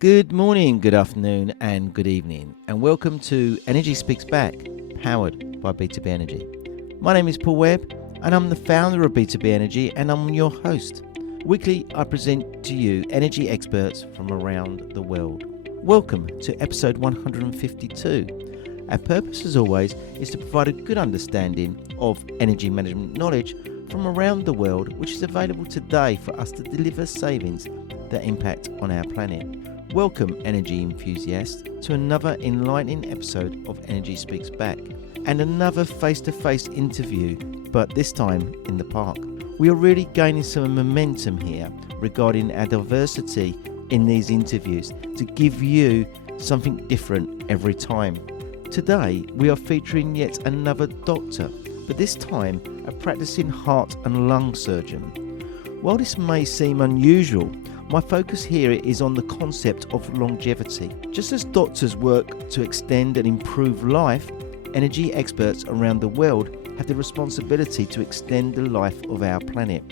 Good morning, good afternoon, and good evening, and welcome to Energy Speaks Back, powered by B2B Energy. My name is Paul Webb, and I'm the founder of B2B Energy, and I'm your host. Weekly, I present to you energy experts from around the world. Welcome to episode 152. Our purpose, as always, is to provide a good understanding of energy management knowledge from around the world, which is available today for us to deliver savings that impact on our planet. Welcome, energy enthusiasts, to another enlightening episode of Energy Speaks Back and another face-to-face interview, but this time in the park. We are really gaining some momentum here regarding our diversity in these interviews to give you something different every time. Today, we are featuring yet another doctor, but this time a practicing heart and lung surgeon. While this may seem unusual, my focus here is on the concept of longevity. Just as doctors work to extend and improve life, energy experts around the world have the responsibility to extend the life of our planet.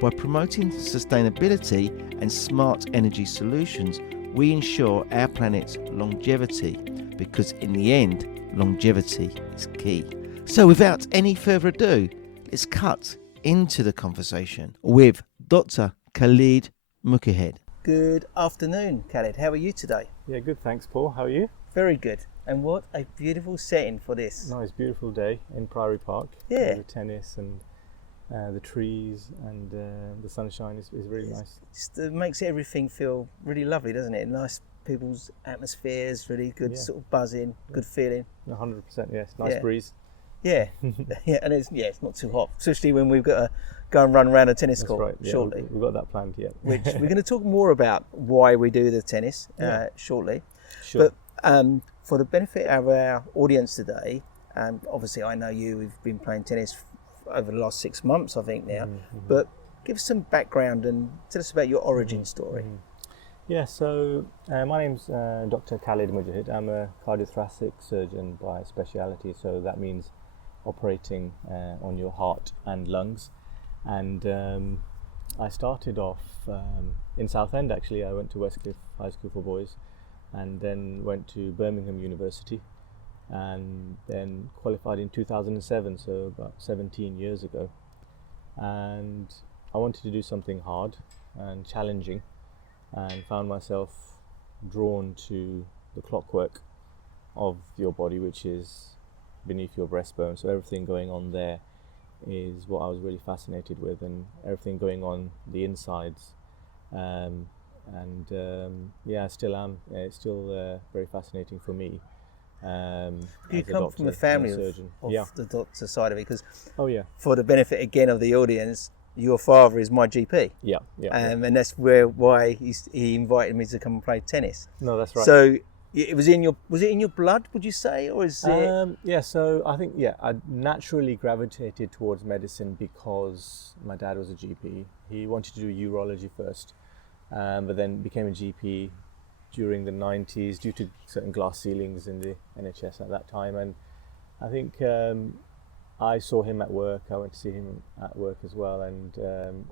By promoting sustainability and smart energy solutions, we ensure our planet's longevity, because in the end, longevity is key. So without any further ado, let's cut into the conversation with Dr. Khalid Mujahid. Good afternoon, Khalid. How are you today? Yeah, good. Thanks, Paul. How are you? Very good. And what a beautiful setting for this. Nice, beautiful day in Priory Park. Yeah. The tennis and the trees and the sunshine is really nice. It makes everything feel really lovely, doesn't it? Nice people's atmospheres, really good sort of buzzing, good feeling. 100%, yes. Nice breeze. Yeah, yeah, and it's not too hot, especially when we've got to go and run around a tennis court. Right. Yeah, shortly. We've got that planned, yeah. Which we're going to talk more about why we do the tennis shortly. Sure. But for the benefit of our audience today, obviously I know we've been playing tennis over the last 6 months, I think now. Mm-hmm. But give us some background and tell us about your origin story. Mm-hmm. Yeah, so my name's Dr. Khalid Mujahid. I'm a cardiothoracic surgeon by speciality, so that means operating on your heart and lungs. And I started off in Southend, actually. I went to Westcliff High School for Boys and then went to Birmingham University and then qualified in 2007, so about 17 years ago. And I wanted to do something hard and challenging, and found myself drawn to the clockwork of your body, which is beneath your breastbone. So everything going on there is what I was really fascinated with, and everything going on the insides. I still am. It's still very fascinating for me. You come from a family of the doctor side of it, because for the benefit again of the audience, your father is my GP. And that's why he invited me to come and play tennis. No, that's right. So it was in your blood, would you say, or is it? So I think I naturally gravitated towards medicine because my dad was a GP. He wanted to do urology first, but then became a GP during the 90s due to certain glass ceilings in the NHS at that time. And I think I saw him at work. I went to see him at work as well, and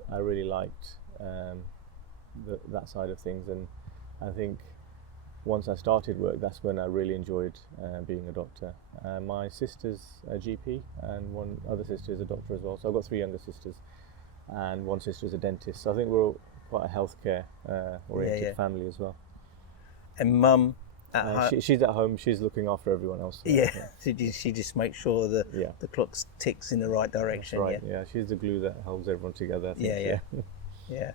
I really liked that side of things. And I think once I started work, that's when I really enjoyed being a doctor. My sister's a GP, and one other sister is a doctor as well. So I've got 3 younger sisters, and one sister is a dentist. So I think we're all quite a healthcare oriented family as well. And mum? She's at home. She's looking after everyone else. So she just makes sure that the clock ticks in the right direction. That's right. Yeah, she's the glue that holds everyone together, I think. Yeah.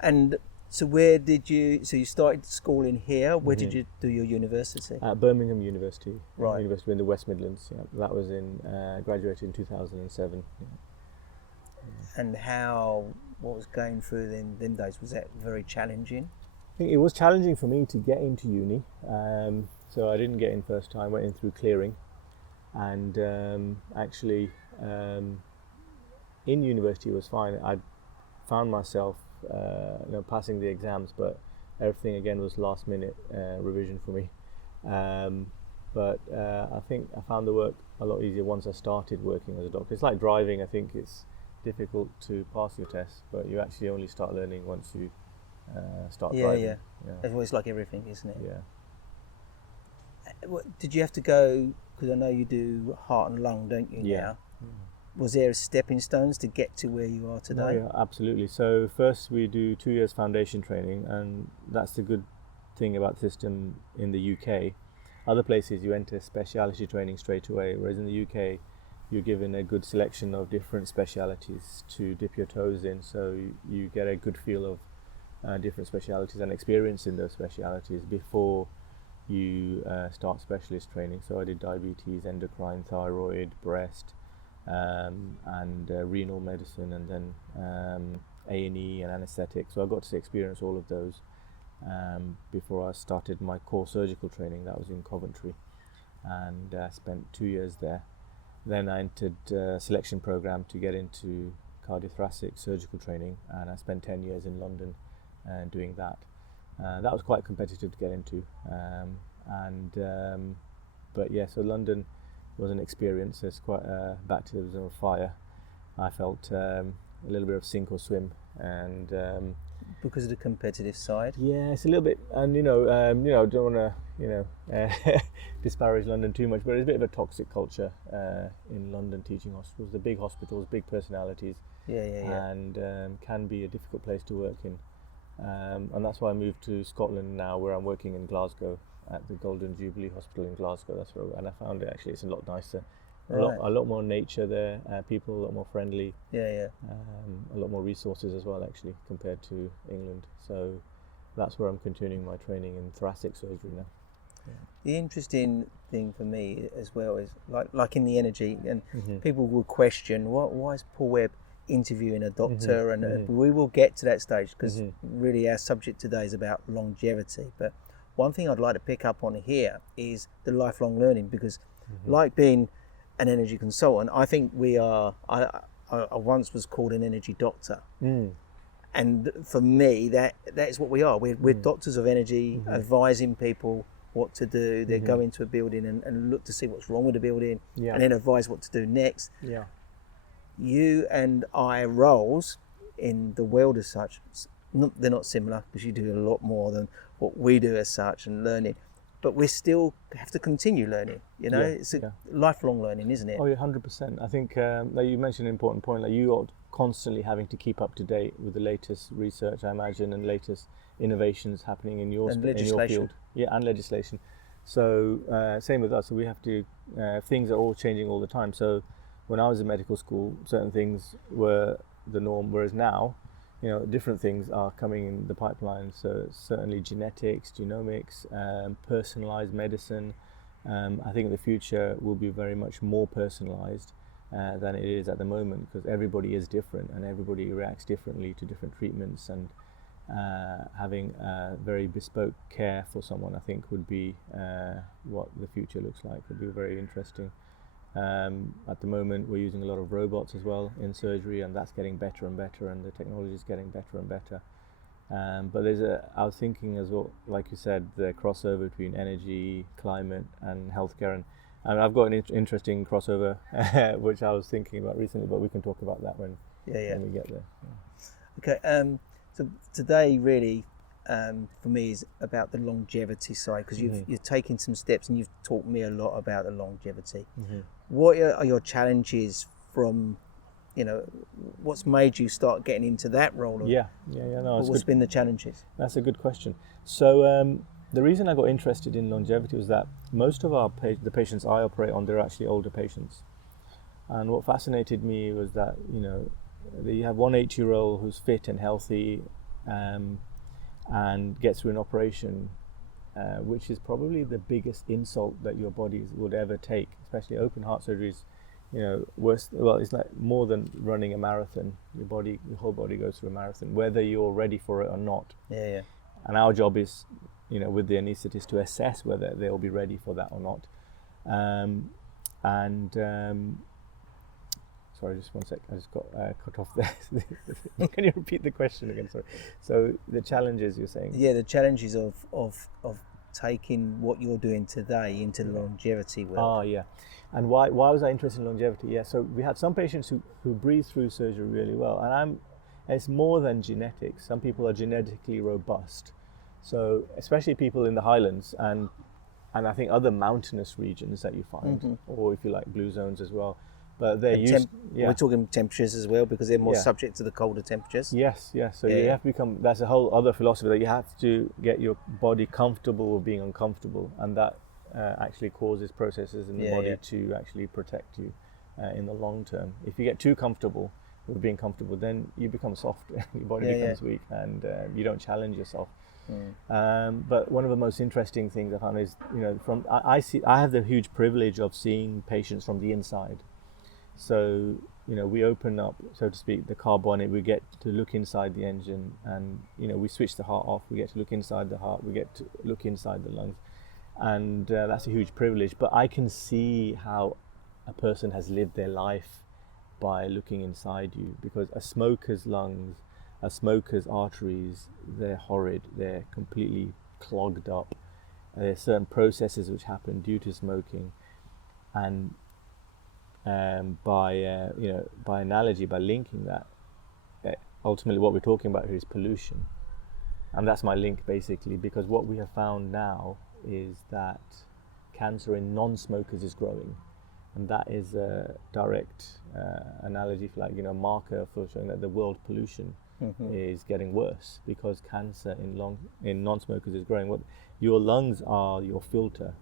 And so where did you? So you started school in here. Where did you do your university? At Birmingham University. Right. University in the West Midlands. Yeah, that was graduated in 2007. Yeah. And what was going through them days? Was that very challenging? I think it was challenging for me to get into uni, so I didn't get in first time, went in through clearing, and in university it was fine. I found myself passing the exams, but everything again was last minute revision for me. But I think I found the work a lot easier once I started working as a doctor. It's like driving. I think it's difficult to pass your test, but you actually only start learning once you start Yeah, driving. yeah. It's like everything, isn't it? Yeah. Did you have to go, because I know you do heart and lung, don't you, Yeah. now? Was there stepping stones to get to where you are today? Oh, yeah, absolutely. So first we do 2 years foundation training, and that's the good thing about the system in the UK. Other places you enter speciality training straight away, whereas in the UK you're given a good selection of different specialities to dip your toes in, so you get a good feel of different specialities and experience in those specialities before you start specialist training. So I did diabetes, endocrine, thyroid, breast, and renal medicine, and then A&E and anaesthetic. So I got to experience all of those before I started my core surgical training. That was in Coventry, and spent 2 years there. Then I entered a selection program to get into cardiothoracic surgical training, and I spent 10 years in London doing that. That was quite competitive to get into, but yeah, so London was an experience. It's quite a baptism of fire. I felt a little bit of sink or swim, and because of the competitive side. yeah, it's a little bit, and don't want to disparage London too much, but it's a bit of a toxic culture in London teaching hospitals. The big hospitals, big personalities, and can be a difficult place to work in. And that's why I moved to Scotland now, where I'm working in Glasgow at the Golden Jubilee Hospital in Glasgow. That's where, and I found it actually it's a lot nicer, a lot more nature there, people a lot more friendly, a lot more resources as well actually compared to England. So that's where I'm continuing my training in thoracic surgery now. Yeah. The interesting thing for me as well is like in the energy, and people will question why is Paul Webb interviewing a doctor, and we will get to that stage, because really our subject today is about longevity. But one thing I'd like to pick up on here is the lifelong learning, because like being an energy consultant, I think we are, I once was called an energy doctor, and for me that is what we are. We're doctors of energy, advising people what to do. They go into a building and look to see what's wrong with the building, and then advise what to do next. You and I roles in the world as such, they're not similar, because you do a lot more than what we do as such and learning, but we still have to continue learning. It's a lifelong learning, isn't it? Oh yeah, 100%. I think like you mentioned an important point, like you are constantly having to keep up to date with the latest research, I imagine, and latest innovations happening in your field. Yeah, and legislation. So same with us. So we have to, things are all changing all the time. So when I was in medical school, certain things were the norm, whereas now, different things are coming in the pipeline. So certainly genetics, genomics, personalized medicine. I think the future will be very much more personalized than it is at the moment, because everybody is different and everybody reacts differently to different treatments, and having very bespoke care for someone, I think, would be what the future looks like. Would be very interesting. At the moment we're using a lot of robots as well in surgery, and that's getting better and better, and the technology is getting better and better. But I was thinking as well, like you said, the crossover between energy, climate and healthcare, and I've got an interesting crossover which I was thinking about recently, but we can talk about that when we get there. Okay, so today really for me is about the longevity side, because you've taken some steps and you've taught me a lot about the longevity. What are your challenges from, what's made you start getting into that role? What's been the challenges? That's a good question. So the reason I got interested in longevity was that most of the patients I operate on, they're actually older patients. And what fascinated me was that, you have one 8-year-old who's fit and healthy, and gets through an operation, which is probably the biggest insult that your body would ever take, especially open heart surgeries. Worse. Well, it's like more than running a marathon. Your whole body goes through a marathon, whether you're ready for it or not. And our job is, with the anaesthetist, to assess whether they'll be ready for that or not. Sorry, just one sec. I just got cut off there. Can you repeat the question again? Sorry. So the challenges you're saying? Yeah, the challenges of taking what you're doing today into the longevity world. Oh yeah. And why was I interested in longevity? Yeah. So we had some patients who breathe through surgery really well, and It's more than genetics. Some people are genetically robust. So especially people in the highlands and I think other mountainous regions that you find, or if you like blue zones as well. But they're we're talking temperatures as well, because they're more subject to the colder temperatures. Yes. So you have to become, that's a whole other philosophy, that you have to get your body comfortable with being uncomfortable, and that actually causes processes in the body to actually protect you in the long term. If you get too comfortable with being comfortable, then you become soft, your body becomes weak, and you don't challenge yourself. But one of the most interesting things I found is, I have the huge privilege of seeing patients from the inside. So, we open up, so to speak, the car bonnet, we get to look inside the engine, and, we switch the heart off, we get to look inside the heart, we get to look inside the lungs. And that's a huge privilege. But I can see how a person has lived their life by looking inside you, because a smoker's lungs, a smoker's arteries, they're horrid, they're completely clogged up. There's certain processes which happen due to smoking, and by analogy, by linking that, ultimately what we're talking about here is pollution. And that's my link, basically, because what we have found now is that cancer in non-smokers is growing, and that is a direct analogy for, marker for showing that the world pollution is getting worse, because cancer in non-smokers is growing. What your lungs are your filter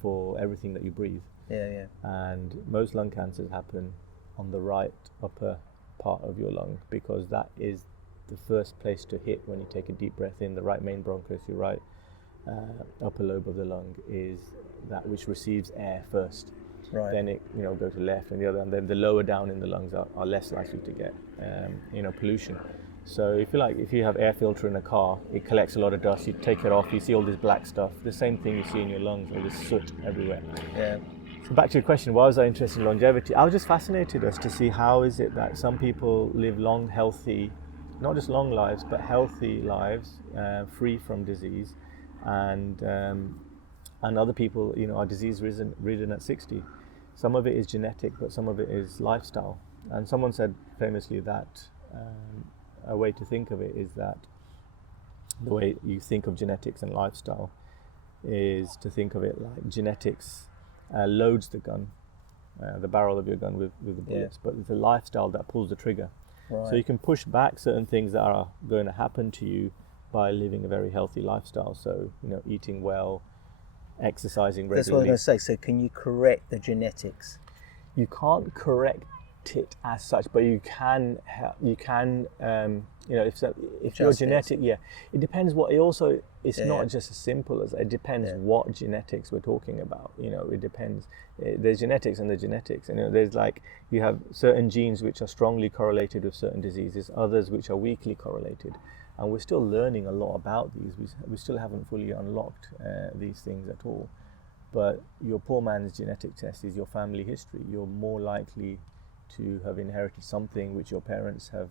for everything that you breathe. And most lung cancers happen on the right upper part of your lung, because that is the first place to hit when you take a deep breath in. The right main bronchus, your right upper lobe of the lung, is that which receives air first. Then it go to left and the other, and then the lower down in the lungs are less likely to get pollution. So if you have air filter in a car, it collects a lot of dust, you take it off, you see all this black stuff, the same thing you see in your lungs, all this soot everywhere. So back to your question, why was I interested in longevity? I was just fascinated as to see how is it that some people live long, healthy, not just long lives, but healthy lives, free from disease, and other people, are disease ridden at 60. Some of it is genetic, but some of it is lifestyle. And someone said famously that a way to think of it is that the way you think of genetics and lifestyle is to think of it like genetics loads the gun, the barrel of your gun with the bullets, but it's a lifestyle that pulls the trigger. So you can push back certain things that are going to happen to you by living a very healthy lifestyle. So, eating well, exercising regularly. That's what I was going to say. So can you correct the genetics? You can't correct it as such, but you can if you're genetic, it depends what it also, it's not just as simple as, it depends what genetics we're talking about. It depends. There's genetics and there's genetics, and there's you have certain genes which are strongly correlated with certain diseases, others which are weakly correlated, and we're still learning a lot about these. We still haven't fully unlocked these things at all. But your poor man's genetic test is your family history. You're more likely to have inherited something which your parents have,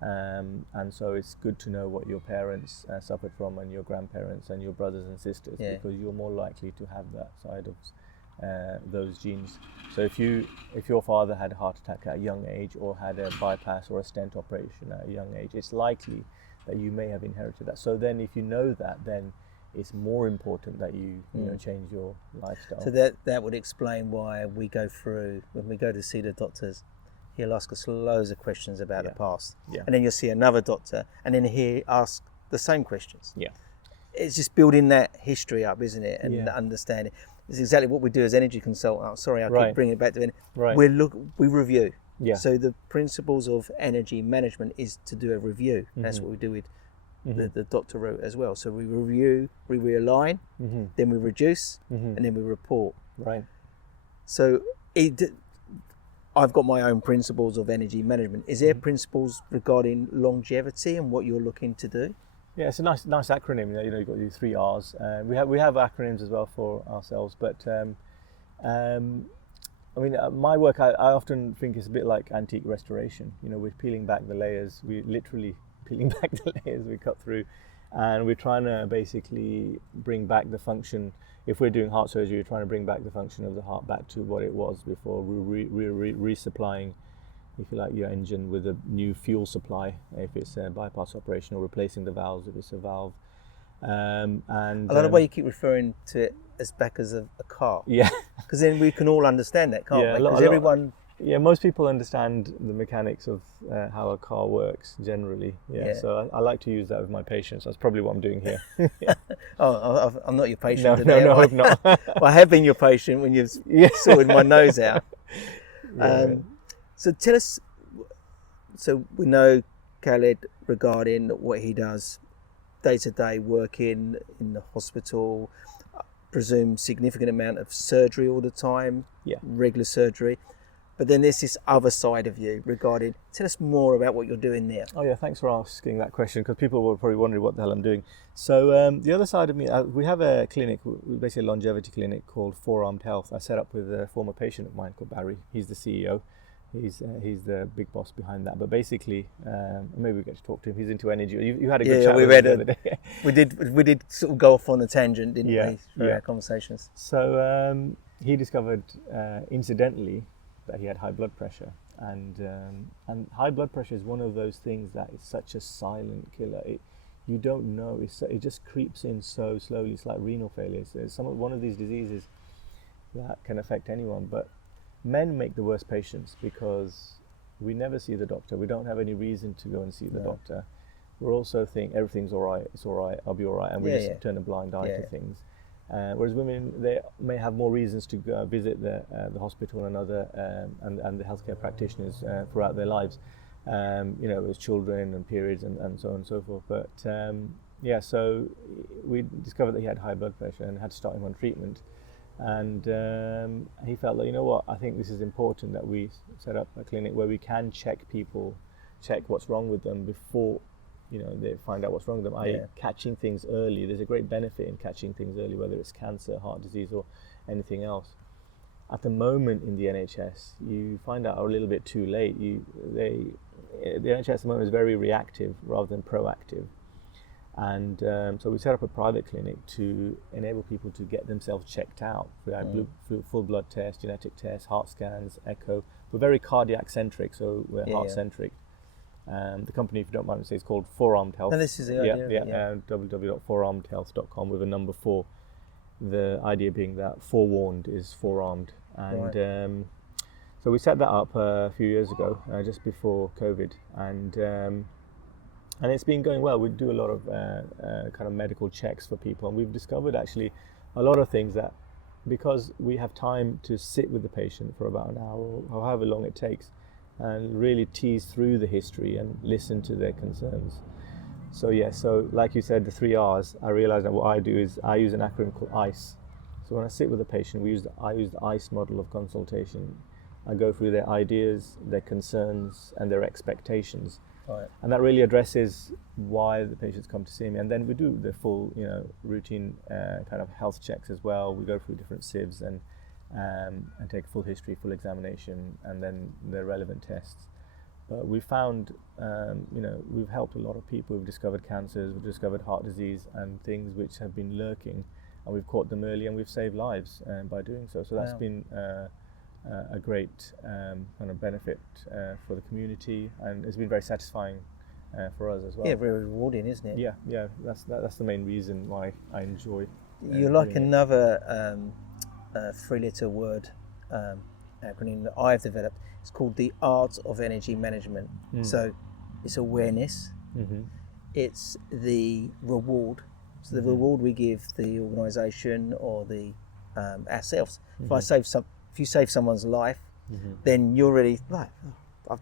and so it's good to know what your parents suffered from, and your grandparents and your brothers and sisters, because you're more likely to have that side of those genes. So if your father had a heart attack at a young age, or had a bypass or a stent operation at a young age, it's likely that you may have inherited that. So then if you know that, then it's more important that you change your lifestyle. So that would explain why we go through, when we go to see the doctors, he'll ask us loads of questions about the past. And then you'll see another doctor, and then he'll ask the same questions. It's just building that history up, isn't it? And understanding. It's exactly what we do as energy consultants. Sorry, I keep bringing it back to it. We review. So the principles of energy management is to do a review. That's what we do with the doctor route as well. So we review, we realign, then we reduce, and then we report. So I've got my own principles of energy management. Is there principles regarding longevity and what you're looking to do? Yeah, it's a nice acronym. You've got these 3 R's. We have acronyms as well for ourselves, but my work, I often think is a bit like antique restoration. We're peeling back the layers. We're literally peeling back the layers we cut through, and we're trying to basically bring back the function. If we're doing heart surgery, we're trying to bring back the function of the heart back to what it was before. We're resupplying if you like, your engine with a new fuel supply, if it's a bypass operation, or replacing the valves if it's a valve. And I love the way you keep referring to it as back as a car. Yeah. Because then we can all understand that, can't Yeah, we? Because everyone... Yeah, most people understand the mechanics of how a car works generally. Yeah. So I like to use that with my patients. That's probably what I'm doing here. Yeah. Oh, I'm not your patient No, today. I hope not. Well, I have been your patient when you've sorted my nose out. Yeah. So tell us, so we know Khalid regarding what he does day-to-day, working in the hospital, I presume significant amount of surgery all the time, regular surgery. But then there's this other side of you regarding, tell us more about what you're doing there. Oh yeah, thanks for asking that question, because people will probably wonder what the hell I'm doing. So the other side of me, we have a clinic, basically a longevity clinic called Forewarned Health. I set up with a former patient of mine called Barry. He's the CEO. He's the big boss behind that. But basically, maybe we get to talk to him. He's into energy. You had a good chat with him the other day. We did sort of go off on a tangent, didn't we, through our conversations. So he discovered, incidentally, that he had high blood pressure, and high blood pressure is one of those things that is such a silent killer. You don't know. It just creeps in so slowly. It's like renal failure. It's one of these diseases that can affect anyone, but men make the worst patients because we never see the doctor. We don't have any reason to go and see the doctor. We also think everything's all right. It's all right. I'll be all right, and we just turn a blind eye to things. Whereas women, they may have more reasons to go visit the hospital and and the healthcare practitioners throughout their lives, as children and periods and so on and so forth. But so we discovered that he had high blood pressure and had to start him on treatment. And he felt that, you know what, I think this is important that we set up a clinic where we can check what's wrong with them before they find out what's wrong with them, i.e. catching things early. There's a great benefit in catching things early, whether it's cancer, heart disease, or anything else. At the moment in the NHS, you find out a little bit too late. The NHS at the moment is very reactive rather than proactive. And so we set up a private clinic to enable people to get themselves checked out through full blood tests, genetic tests, heart scans, echo. We're very cardiac centric, so we're heart centric. The company, if you don't mind me saying, is called Forewarned Health. No, this is the idea. www.forewarmedhealth.com with a number 4. The idea being that forewarned is forearmed. And so we set that up a few years ago, just before COVID, and it's been going well. We do a lot of kind of medical checks for people, and we've discovered actually a lot of things that, because we have time to sit with the patient for about an hour or however long it takes, and really tease through the history and listen to their concerns. So like you said, the 3 R's, I realized that what I do is I use an acronym called ICE. So when I sit with a patient, I use the ICE model of consultation. I go through their ideas, their concerns, and their expectations. Right. And that really addresses why the patients come to see me. And then we do the full, routine kind of health checks as well. We go through different sieves and take a full history, full examination, and then the relevant tests. But we found, we've helped a lot of people. We've discovered cancers, we've discovered heart disease and things which have been lurking, and we've caught them early, and we've saved lives by doing so. So that's been a great kind of benefit for the community, and it's been very satisfying for us as well. Yeah, very rewarding, isn't it? Yeah. That's the main reason why I enjoy. You're like another 3-letter word acronym that I've developed. It's called the Art of Energy Management. So it's awareness, it's the reward. So the reward we give the organisation or the ourselves. If you save someone's life, then you're really like, I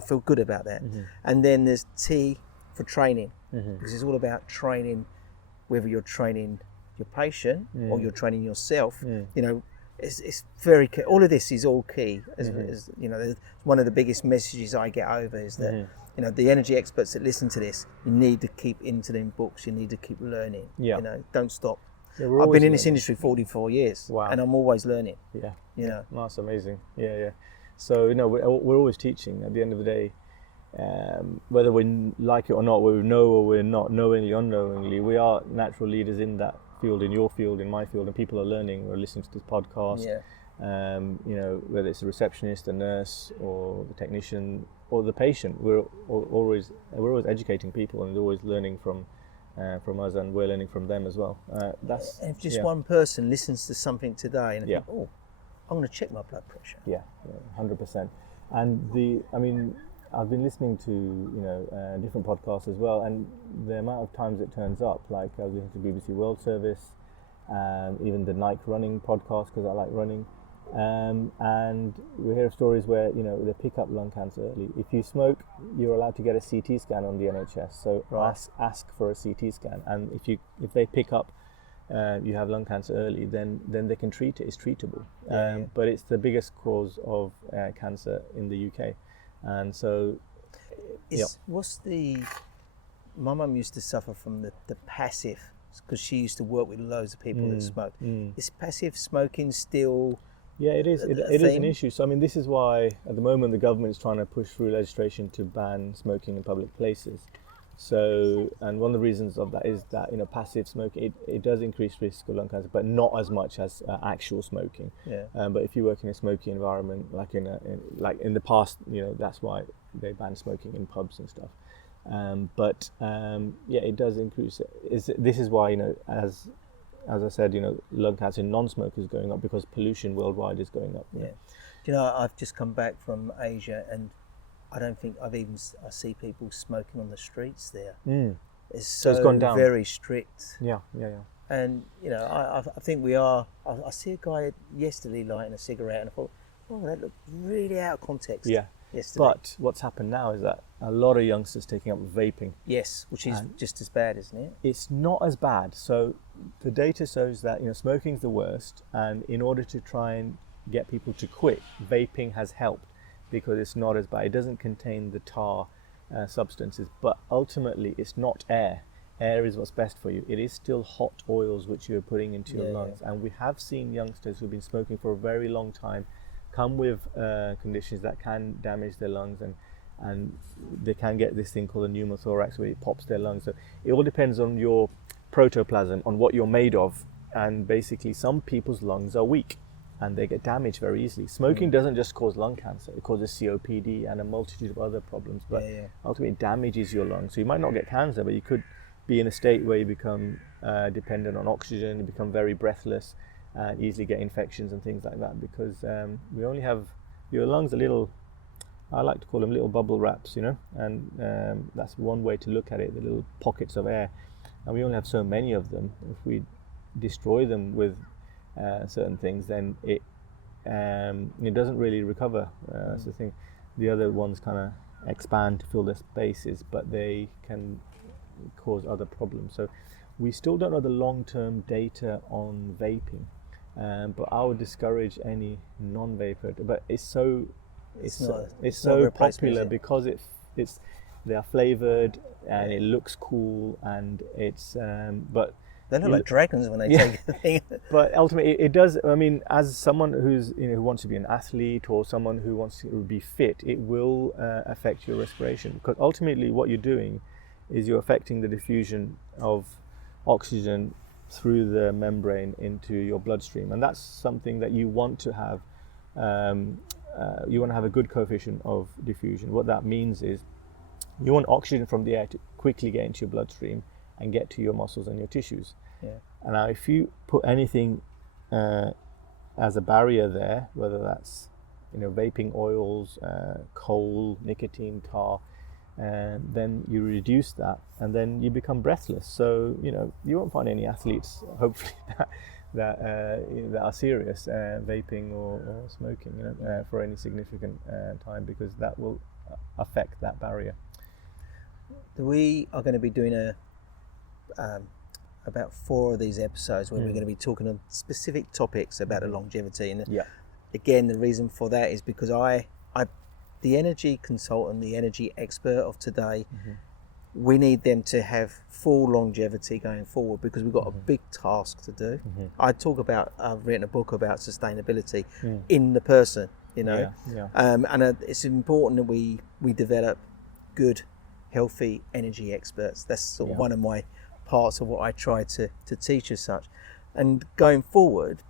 feel good about that. And then there's T for training, because it's all about training, whether you're training your patient or you're training yourself. It's very key. All of this is all key. As one of the biggest messages I get over is that the energy experts that listen to this, you need to keep into them books. You need to keep learning. Don't stop. I've been in this industry 44 years, and I'm always learning. That's amazing. So we're always teaching. At the end of the day, whether we like it or not, we know or we're not, knowingly, unknowingly, we are natural leaders in that field, in your field, in my field, and people are learning. We're listening to this podcast, whether it's the receptionist, the nurse, or the technician, or the patient. We're always educating people, and they're always learning from us, and we're learning from them as well. And if just one person listens to something today and Yeah. think, oh, I'm going to check my blood pressure. Yeah, 100%. And I've been listening to different podcasts as well, and the amount of times it turns up, like I was listening to BBC World Service, even the Nike running podcast because I like running, and we hear of stories where they pick up lung cancer early. If you smoke, you're allowed to get a CT scan on the NHS, so Right. ask for a CT scan, and if they pick up you have lung cancer early, then they can treat it. It's treatable. Yeah. But it's the biggest cause of cancer in the UK, and so my mum used to suffer from the passive, because she used to work with loads of people that smoke. Is passive smoking still? Yeah, it is. It is an issue. So this is why at the moment the government is trying to push through legislation to ban smoking in public places. So, and one of the reasons of that is that passive smoking, it does increase risk of lung cancer, but not as much as actual smoking. Yeah. But if you work in a smoky environment, like in the past, that's why they banned smoking in pubs and stuff. It does increase. This is why as I said, lung cancer in non-smokers is going up because pollution worldwide is going up. Yeah. I've just come back from Asia, and I don't think I see people smoking on the streets there. It's so it's gone down. Very strict. Yeah. And I think we are. I see a guy yesterday lighting a cigarette, and I thought, oh, that looked really out of context. Yeah. Yesterday. But what's happened now is that a lot of youngsters taking up vaping. Yes, which is just as bad, isn't it? It's not as bad. So the data shows that smoking's the worst, and in order to try and get people to quit, vaping has helped because it's not as bad. It doesn't contain the tar substances, but ultimately it's not air. Air is what's best for you. It is still hot oils which you're putting into your lungs, and we have seen youngsters who've been smoking for a very long time come with conditions that can damage their lungs, and they can get this thing called a pneumothorax where it pops their lungs. So it all depends on your protoplasm, on what you're made of, and basically some people's lungs are weak and they get damaged very easily. Smoking doesn't just cause lung cancer, it causes COPD and a multitude of other problems, but ultimately it damages your lungs. So you might not get cancer, but you could be in a state where you become dependent on oxygen, you become very breathless, and easily get infections and things like that, because we only have, your lungs are little, I like to call them little bubble wraps, and that's one way to look at it, the little pockets of air, and we only have so many of them. If we destroy them with certain things, then it doesn't really recover. That's the thing. The other ones kind of expand to fill their spaces, but they can cause other problems. So we still don't know the long-term data on vaping, but I would discourage any non-vapor. But it's so popular because they are flavored and it looks cool, and it's but they look like dragons when they take the thing. But ultimately it does. As someone who's who wants to be an athlete or someone who wants to be fit, it will affect your respiration, because ultimately what you're doing is you're affecting the diffusion of oxygen through the membrane into your bloodstream, and that's something that you want to have. You want to have a good coefficient of diffusion. What that means is you want oxygen from the air to quickly get into your bloodstream and get to your muscles and your tissues. And now if you put anything as a barrier there, whether that's vaping oils, coal, nicotine, tar, then you reduce that, and then you become breathless. So you won't find any athletes, hopefully, that are serious vaping or smoking for any significant time, because that will affect that barrier. We are going to be doing about 4 of these episodes where we're going to be talking on specific topics about the longevity, and again, the reason for that is because I the energy consultant, the energy expert of today, we need them to have full longevity going forward, because we've got a big task to do. I've written a book about sustainability in the person, and it's important that we develop good, healthy energy experts. That's sort of one of my parts of what I try to teach as such. And going forward,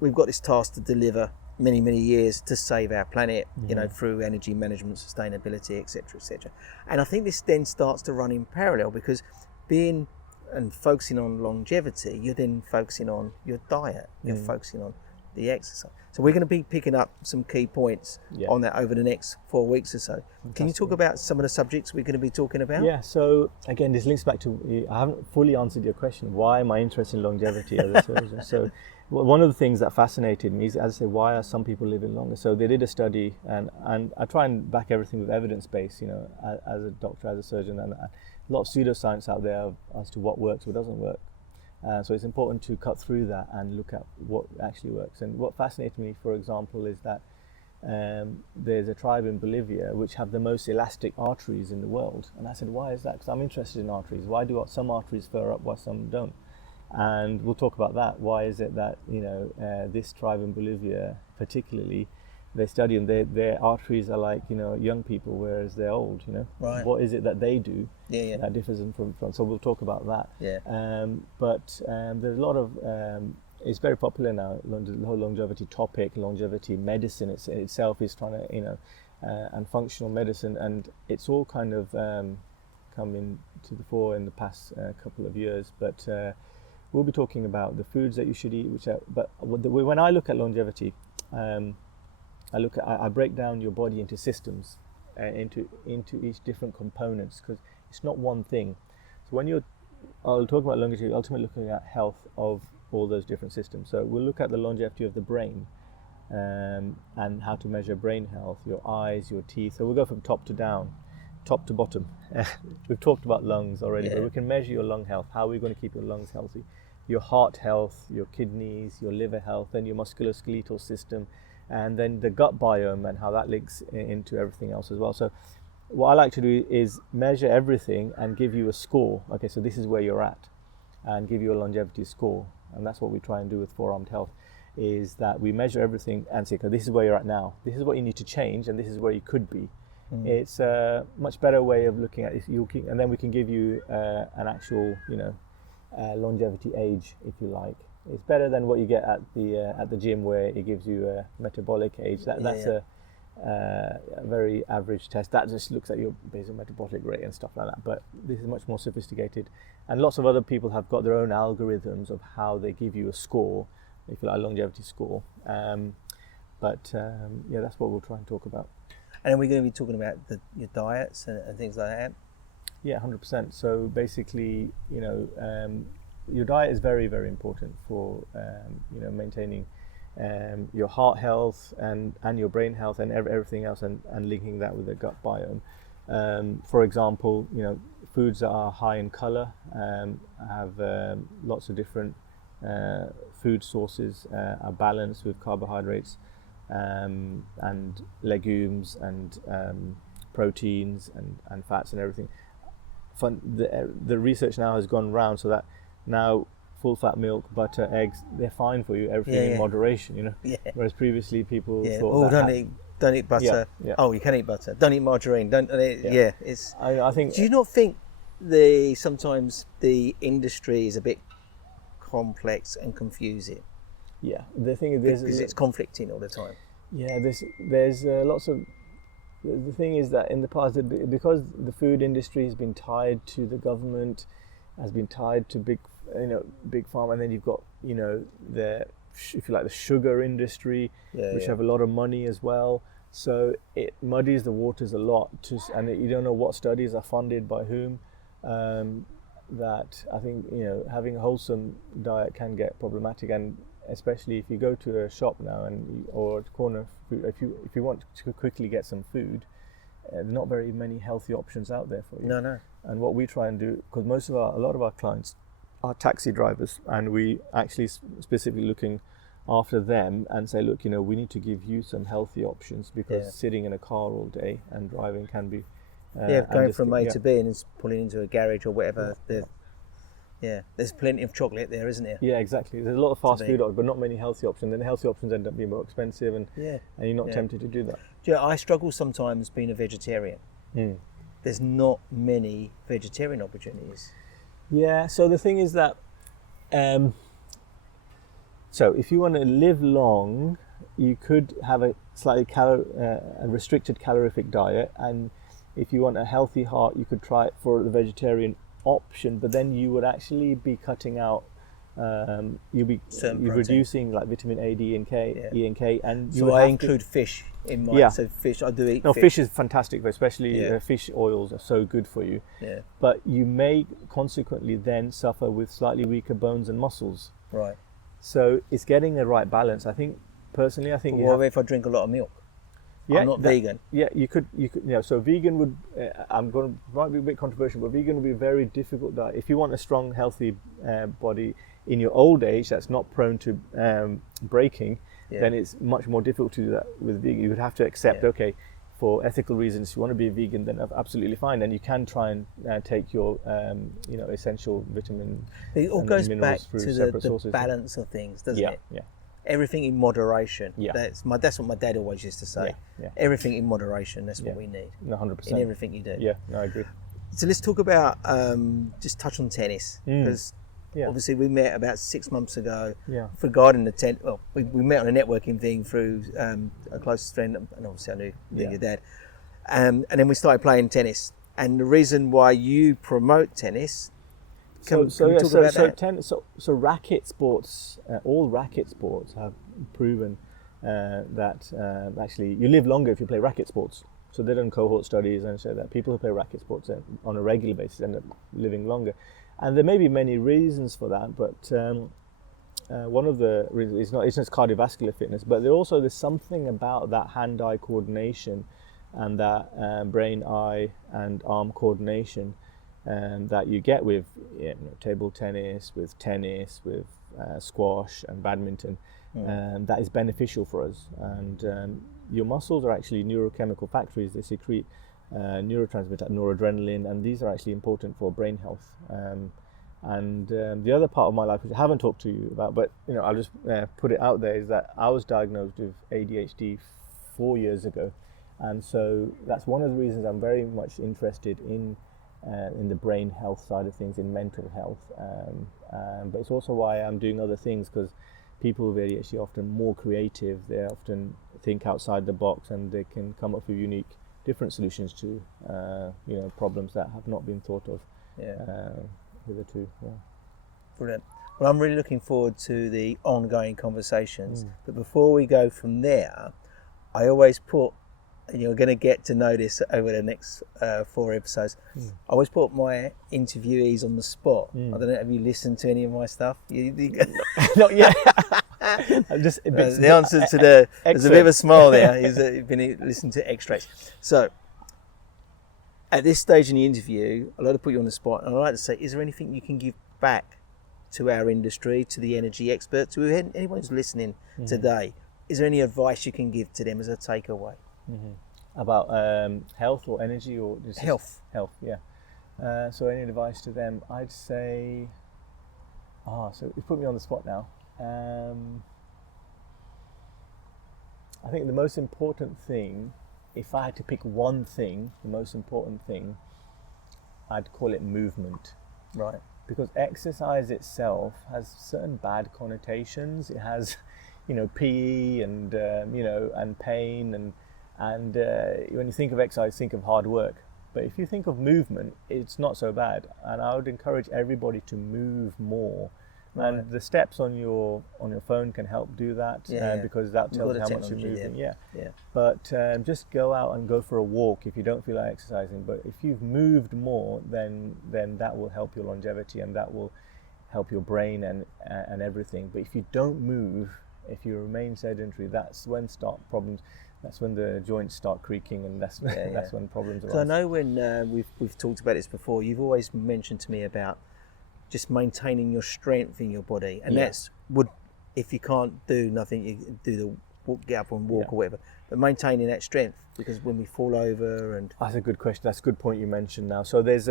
we've got this task to deliver many years to save our planet, you know, through energy management, sustainability, etc., etc. And I think this then starts to run in parallel, because being and focusing on longevity, you're then focusing on your diet, you're focusing on the exercise. So we're going to be picking up some key points on that over the next 4 weeks or so. Fantastic. Can you talk about some of the subjects we're going to be talking about? Yeah, so again, this links back to, I haven't fully answered your question, why am I interested in longevity as a surgeon? So one of the things that fascinated me is, as I say, why are some people living longer? So they did a study, and I try and back everything with evidence-based, you know, as a doctor, as a surgeon, and a lot of pseudoscience out there as to what works or doesn't work. So it's important to cut through that and look at what actually works. And what fascinates me, for example, is that there's a tribe in Bolivia which have the most elastic arteries in the world. And I said, why is that? Because I'm interested in arteries. Why do some arteries flare up, why some don't? And we'll talk about that. Why is it that, you know, this tribe in Bolivia particularly, they study them, their arteries are like, you know, young people, whereas they're old, you know. Right. What is it that they do that differs them from, so we'll talk about that. But there's a lot of, it's very popular now, the whole longevity topic, longevity medicine itself is trying to, you know, and functional medicine, and it's all kind of come into the fore in the past couple of years. But we'll be talking about the foods that you should eat, but when I look at longevity, I break down your body into systems, into each different components, because it's not one thing. So I'll talk about longevity, ultimately looking at health of all those different systems. So we'll look at the longevity of the brain, and how to measure brain health, your eyes, your teeth. So we'll go from top to bottom. We've talked about lungs already, but we can measure your lung health. How are we going to keep your lungs healthy? Your heart health, your kidneys, your liver health, then your musculoskeletal system, and then the gut biome and how that links into everything else as well. So what I like to do is measure everything and give you a score. Okay, so this is where you're at, and give you a longevity score. And that's what we try and do with Forewarned Health, is that we measure everything and say, okay, this is where you're at now. This is what you need to change, and this is where you could be. It's a much better way of looking at it. And then we can give you an actual, you know, longevity age, if you like. It's better than what you get at the gym, where it gives you a metabolic age. That's a very average test. That just looks at your basal metabolic rate and stuff like that. But this is much more sophisticated, and lots of other people have got their own algorithms of how they give you a score, if you like, a longevity score. But that's what we'll try and talk about. And then we're going to be talking about your diets and things like that. Yeah, 100%. So basically, you know, your diet is very, very important for you know, maintaining your heart health and your brain health and everything else, and linking that with the gut biome. For example, you know, foods that are high in color have lots of different food sources, are balanced with carbohydrates and legumes and proteins and fats and everything. The research now has gone round so that now full fat milk, butter, eggs, they're fine for you, everything in moderation, you know. Whereas previously people thought don't eat butter. Oh, you can eat butter. Don't eat margarine. Don't. It's. I think. Do you not think sometimes the industry is a bit complex and confusing? Yeah, the thing is, because it's conflicting all the time. Yeah, there's lots of. The thing is that in the past, because the food industry has been tied to the government, has been tied to big pharma, and then you've got, you know, if you like, the sugar industry, which have a lot of money as well. So it muddies the waters a lot, and you don't know what studies are funded by whom. That I think, you know, having a wholesome diet can get problematic, and especially if you go to a shop now or a corner food, if you want to quickly get some food, there are not very many healthy options out there for you. No. And what we try and do, because a lot of our clients are taxi drivers, and we actually specifically looking after them and say, look, you know, we need to give you some healthy options, because sitting in a car all day and driving can be going from A to B and pulling into a garage or whatever. There's plenty of chocolate there, isn't there? Yeah, exactly. There's a lot of fast food, but not many healthy options. And the healthy options end up being more expensive, and you're not tempted to do that. I struggle sometimes being a vegetarian. There's not many vegetarian opportunities. Yeah, so the thing is that, so if you want to live long, you could have a slightly a restricted calorific diet, and if you want a healthy heart, you could try it for the vegetarian option, but then you would actually be cutting out you're reducing like vitamin A, D and K, E and K, and so I include fish in my so fish. I do eat. No, fish is fantastic, especially fish oils are so good for you. Yeah. But you may consequently then suffer with slightly weaker bones and muscles. Right. So it's getting the right balance. I think personally, But what if I drink a lot of milk? I'm not vegan. Yeah, you could. So vegan would. Might be a bit controversial, but vegan would be a very difficult diet. If you want a strong, healthy body in your old age that's not prone to breaking, then it's much more difficult to do that with vegan. You would have to accept, okay, for ethical reasons, if you want to be a vegan, then absolutely fine. Then you can try and take your, essential vitamin. It all goes back to the balance of things, doesn't it? Yeah. Everything in moderation. Yeah. That's what my dad always used to say. Yeah. Everything in moderation. That's what we need. 100%. In everything you do. Yeah, no, I agree. So let's talk about just touch on tennis, because obviously we met about 6 months ago regarding the tennis. Well, we met on a networking thing through a close friend, and obviously I knew your dad. And then we started playing tennis. And the reason why you promote tennis. So racket sports, all racket sports have proven that actually you live longer if you play racket sports. So they've done cohort studies and show that people who play racket sports on a regular basis end up living longer. And there may be many reasons for that, but one of the reasons it's just cardiovascular fitness, but there's something about that hand-eye coordination and that brain-eye and arm coordination that you get with table tennis, with squash and badminton, that is beneficial for us. And your muscles are actually neurochemical factories. They secrete neurotransmitter, noradrenaline, and these are actually important for brain health. And the other part of my life, which I haven't talked to you about, but I'll just put it out there, is that I was diagnosed with ADHD 4 years ago, and so that's one of the reasons I'm very much interested in the brain health side of things, in mental health. But it's also why I'm doing other things, because people with ADHD are often more creative. They often think outside the box, and they can come up with unique, different solutions to problems that have not been thought of hitherto. Yeah. Brilliant. Well, I'm really looking forward to the ongoing conversations. But before we go from there, I always put, and you're going to get to know this over the next 4 episodes, I always put my interviewees on the spot. I don't know, have you listened to any of my stuff? Not yet. The answer to there's a bit of a smile there. You've been listening to extracts. So, at this stage in the interview, I'd like to put you on the spot, and I'd like to say, is there anything you can give back to our industry, to the energy experts, to anyone who's listening today? Is there any advice you can give to them as a takeaway? About health or energy, or just health? Health, yeah. So any advice to them? I'd say. So you put me on the spot now. I think the most important thing, if I had to pick one thing, the most important thing, I'd call it movement. Right. Because exercise itself has certain bad connotations. It has, PE and and pain and when you think of exercise, think of hard work. But if you think of movement, it's not so bad. And I would encourage everybody to move more. Right. And the steps on your phone can help do that, because that tells you how much you're moving. Yeah. But just go out and go for a walk if you don't feel like exercising. But if you've moved more, then that will help your longevity, and that will help your brain and everything. But if you don't move, if you remain sedentary, that's when start problems. That's when the joints start creaking, and that's when problems arise. So I know when we've talked about this before, you've always mentioned to me about just maintaining your strength in your body, and if you can't do nothing, you do get up and walk or whatever. But maintaining that strength, because when we fall over, and that's a good question. That's a good point you mentioned now. So there's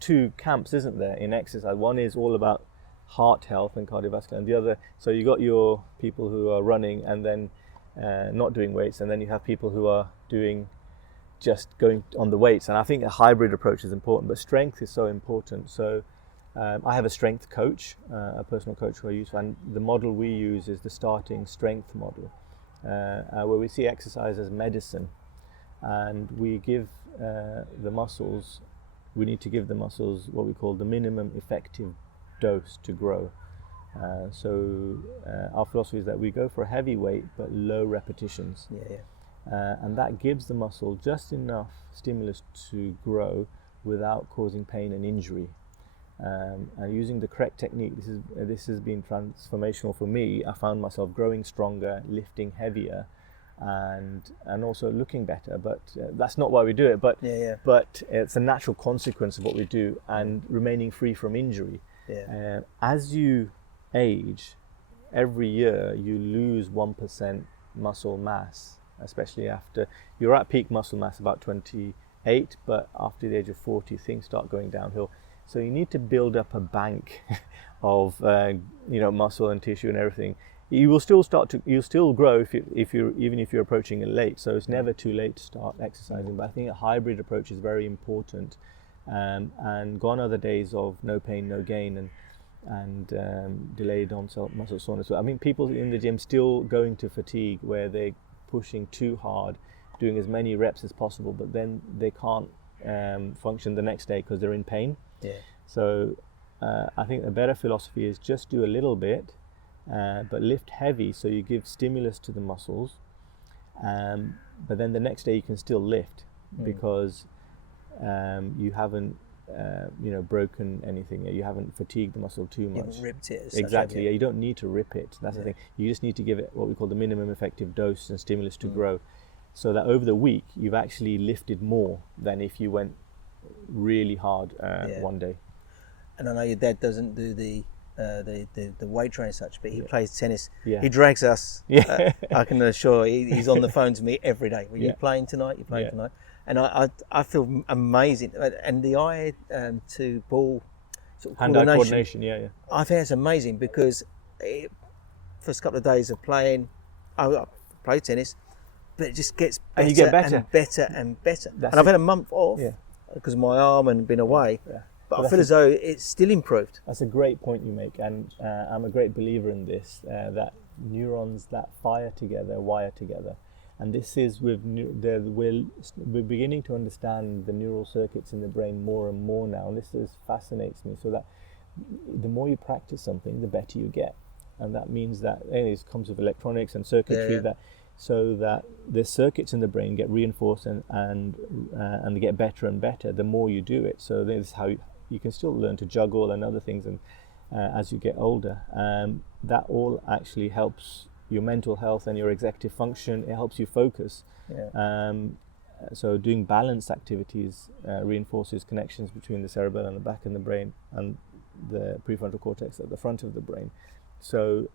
2 camps, isn't there, in exercise? One is all about heart health and cardiovascular, and the other. So you got your people who are running and then not doing weights, and then you have people who are just going on the weights. And I think a hybrid approach is important, but strength is so important. So I have a strength coach, a personal coach who I use, and the model we use is the starting strength model. where we see exercise as medicine, and we give we need to give the muscles what we call the minimum effective dose to grow. Our philosophy is that we go for a heavy weight but low repetitions. And that gives the muscle just enough stimulus to grow without causing pain and injury. And using the correct technique, this has been transformational for me. I found myself growing stronger, lifting heavier, and also looking better. But that's not why we do it. But it's a natural consequence of what we do, and remaining free from injury. As you age, every year you lose 1% muscle mass, especially after you're at peak muscle mass about 28, but after the age of 40 things start going downhill. So you need to build up a bank of muscle and tissue and everything. You will still you'll still grow even if you're approaching it late. So it's never too late to start exercising. But I think a hybrid approach is very important. And gone are the days of no pain, no gain, and delayed onset muscle soreness. So I mean, people in the gym still going to fatigue, where they're pushing too hard, doing as many reps as possible, but then they can't function the next day because they're in pain. So I think a better philosophy is just do a little bit, but lift heavy, so you give stimulus to the muscles, but then the next day you can still lift because you haven't broken anything. You haven't fatigued the muscle too much. You haven't ripped it. Exactly. You don't need to rip it. That's the thing. You just need to give it what we call the minimum effective dose and stimulus to grow, so that over the week you've actually lifted more than if you went really hard one day. And I know your dad doesn't do the weight training such, but he plays tennis. He drags us. I can assure he's on the phone to me every day. Well, you playing tonight? You playing tonight? And I feel amazing. And the eye to ball sort of hand-eye coordination. I think it's amazing, because first couple of days of playing, I play tennis, but it just gets better, and you get better and better and better. And I've had a month off because of my arm and been away. But I feel as though it's still improved. That's a great point you make, and I'm a great believer in this, that neurons that fire together wire together. And this is we're beginning to understand the neural circuits in the brain more and more now, and this fascinates me. So that the more you practice something, the better you get, and that means that it comes with electronics and circuitry so that the circuits in the brain get reinforced and they get better and better the more you do it. So this is how you can still learn to juggle and other things, and as you get older, that all actually helps your mental health and your executive function. It helps you focus. So doing balanced activities reinforces connections between the cerebellum and the back of the brain and the prefrontal cortex at the front of the brain. So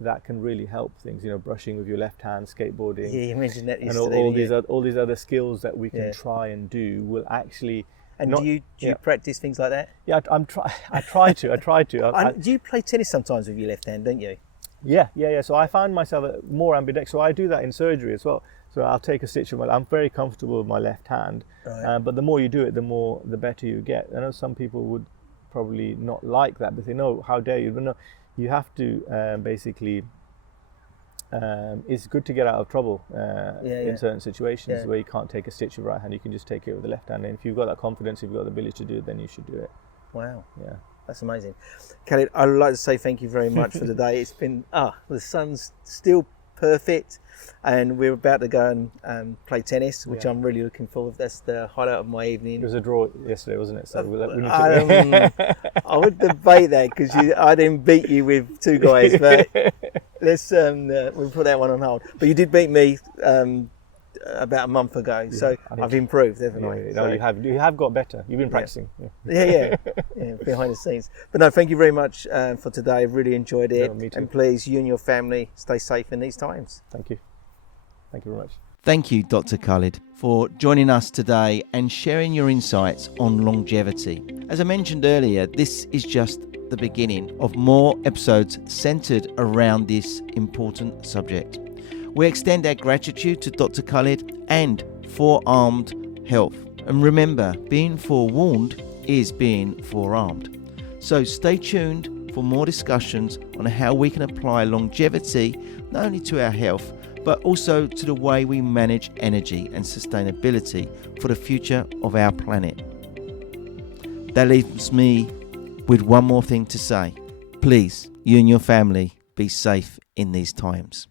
that can really help things. Brushing with your left hand, skateboarding. You mentioned that yesterday. And all these other skills that we can try and do will actually. And do you practice things like that? Yeah, I try to. Do you play tennis sometimes with your left hand, don't you? Yeah. So I found myself more ambidextrous. So I do that in surgery as well. So I'll take a stitch I'm very comfortable with my left hand. Right. But the more you do it, the better you get. I know some people would probably not like that, but they know, how dare you? But no, you have to basically. It's good to get out of trouble in certain situations where you can't take a stitch with right hand. You can just take it with the left hand. And if you've got that confidence, if you've got the ability to do it, then you should do it. Wow. Yeah. That's amazing. Khalid, I'd like to say thank you very much for today. It's been, the sun's still perfect, and we're about to go and play tennis, which I'm really looking forward to. That's the highlight of my evening. It was a draw yesterday, wasn't it? So we need to... I would debate that, because I didn't beat you with two guys, but let's we'll put that one on hold. But you did beat me about a month ago, so I've improved, haven't I? No, you have got better. You've been practicing. Yeah, behind the scenes. But no, thank you very much for today. I've really enjoyed it. No, me too. And please, you and your family, stay safe in these times. Thank you very much. Thank you, Dr. Khalid, for joining us today and sharing your insights on longevity. As I mentioned earlier, this is just the beginning of more episodes centered around this important subject. We extend our gratitude to Dr. Khalid and Forewarned Health. And remember, being forewarned is being forearmed. So stay tuned for more discussions on how we can apply longevity not only to our health, but also to the way we manage energy and sustainability for the future of our planet. That leaves me with one more thing to say. Please, you and your family, be safe in these times.